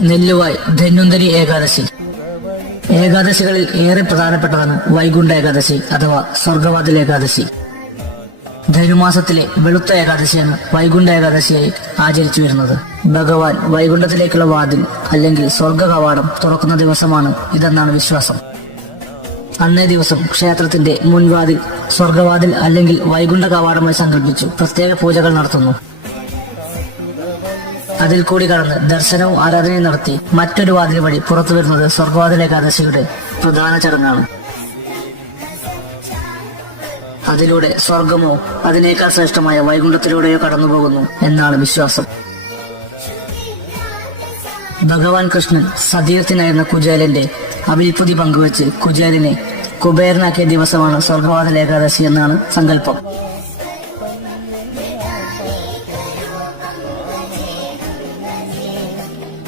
നെല്ലുവായ് ധന്വന്തരി ഏകാദശി. ഏകാദശികളിൽ ഏറെ പ്രധാനപ്പെട്ടതാണ് വൈകുണ്ഠ ഏകാദശി അഥവാ സ്വർഗവാതിൽ ഏകാദശി. ധനുമാസത്തിലെ വെളുത്ത ഏകാദശിയാണ് വൈകുണ്ഠ ഏകാദശിയായി ആചരിച്ചു വരുന്നത്. ഭഗവാൻ വൈകുണ്ഠത്തിലേക്കുള്ള വാതിൽ അല്ലെങ്കിൽ സ്വർഗ കവാടം തുറക്കുന്ന ദിവസമാണ് ഇതെന്നാണ് വിശ്വാസം. അന്നേ ദിവസം ക്ഷേത്രത്തിന്റെ മുൻവാതിൽ സ്വർഗവാതിൽ അല്ലെങ്കിൽ വൈകുണ്ഠ കവാടമായി സങ്കല്പിച്ചു പ്രത്യേക പൂജകൾ നടത്തുന്നു. അതിൽ കൂടി കടന്ന് ദർശനവും ആരാധനയും നടത്തി മറ്റൊരു വാതിൽ വഴി പുറത്തു വരുന്നത് സ്വർഗവാതിൽ ഏകാദശിയുടെ പ്രധാന ചടങ്ങാണ്. അതിലൂടെ സ്വർഗമോ അതിനേക്കാൾ ശ്രേഷ്ഠമായ വൈകുണ്ഠത്തിലൂടെയോ കടന്നുപോകുന്നു എന്നാണ് വിശ്വാസം. ഭഗവാൻ കൃഷ്ണൻ സതീർത്ഥനായിരുന്ന കുചേലന്റെ അവിൽപ്പുതി പങ്കുവച്ച് കുചേലനെ കുബേരനാക്കിയ ദിവസമാണ് സ്വർഗവാതിൽ ഏകാദശി എന്നാണ് സങ്കല്പം.